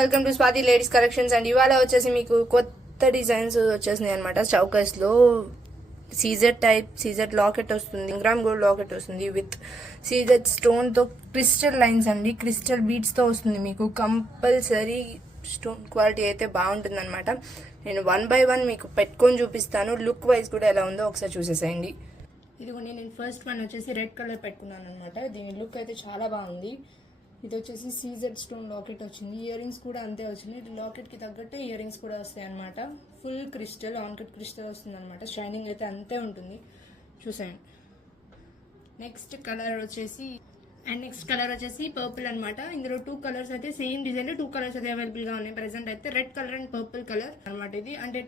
Welcome to Swathi ladies collections. And ఇవాళ వచ్చేసి మీకు కొత్త డిజైన్స్ వచ్చేసినాయి అనమాట. చౌకస్ లో సీజెడ్ లాకెట్ వస్తుంది, గ్రామ్ గోల్డ్ లాకెట్ వస్తుంది విత్ సీజెడ్ స్టోన్ తో క్రిస్టల్ లైన్స్ అండి, క్రిస్టల్ బీడ్స్ తో వస్తుంది. మీకు కంపల్సరీ స్టోన్ క్వాలిటీ అయితే బాగుంటుంది అనమాట. నేను 1 by 1 మీకు పెట్టుకొని చూపిస్తాను. లుక్ వైజ్ కూడా ఎలా ఉందో ఒకసారి చూసేసేయండి. ఇదిగోండి, నేను ఫస్ట్ వన్ వచ్చేసి రెడ్ కలర్ పెట్టుకున్నాను అనమాట. దీని లుక్ అయితే చాలా బాగుంది. ఇది వచ్చేసి సీజెడ్ స్టోన్ లాకెట్ వచ్చింది. ఇయర్ రింగ్స్ కూడా అంతే వచ్చింది. లాకెట్కి తగ్గట్టే ఇయర్ రింగ్స్ కూడా వస్తాయి అనమాట. ఫుల్ క్రిస్టల్, ఆన్కట్ క్రిస్టల్ వస్తుంది అనమాట. షైనింగ్ అయితే అంతే ఉంటుంది, చూసేయండి. నెక్స్ట్ కలర్ వచ్చేసి పర్పుల్ అనమాట. ఇందులో 2 కలర్స్ అయితే సేమ్ డిజైన్ 2 కలర్స్ అయితే అవైలబుల్గా ఉన్నాయి. ప్రెసెంట్ అయితే red colour and purple colour అనమాట. ఇది అంటే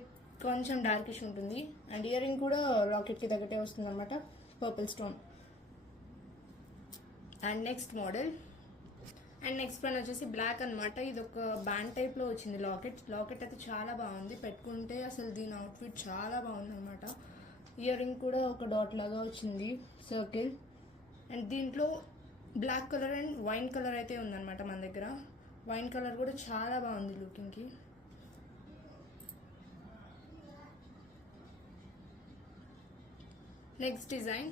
కొంచెం డార్కిష్ ఉంటుంది. అండ్ ఇయర్ రింగ్ కూడా లాకెట్కి తగ్గట్టే వస్తుంది అనమాట, purple stone. And next one వచ్చేసి బ్లాక్ అనమాట. ఇది ఒక బ్యాండ్ టైప్ లో వచ్చింది లాకెట్ అయితే చాలా బాగుంది. పెట్టుకుంటే అసలు దీని అవుట్ఫిట్ చాలా బాగుంది అనమాట. ఇయర్ రింగ్ కూడా ఒక డాట్ లాగా వచ్చింది, సర్కిల్. అండ్ దీంట్లో black colour and wine colour అయితే ఉందన్నమాట మన దగ్గర. వైన్ కలర్ కూడా చాలా బాగుంది లుకింగ్కి. Next design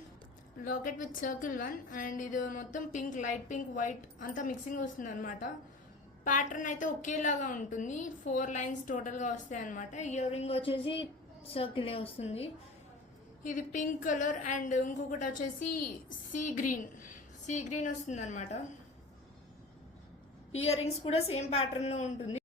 locket with circle one. And ఇది మొత్తం పింక్, లైట్ పింక్, వైట్ అంతా మిక్సింగ్ వస్తుంది అనమాట. ప్యాటర్న్ అయితే ఒకేలాగా ఉంటుంది. 4 లైన్స్ టోటల్గా వస్తాయి అనమాట. ఇయర్ రింగ్ వచ్చేసి సర్కిలే వస్తుంది. ఇది పింక్ కలర్ అండ్ ఇంకొకటి వచ్చేసి సీ గ్రీన్ వస్తుంది అనమాట. ఇయర్ రింగ్స్ కూడా సేమ్ ప్యాటర్న్లో ఉంటుంది.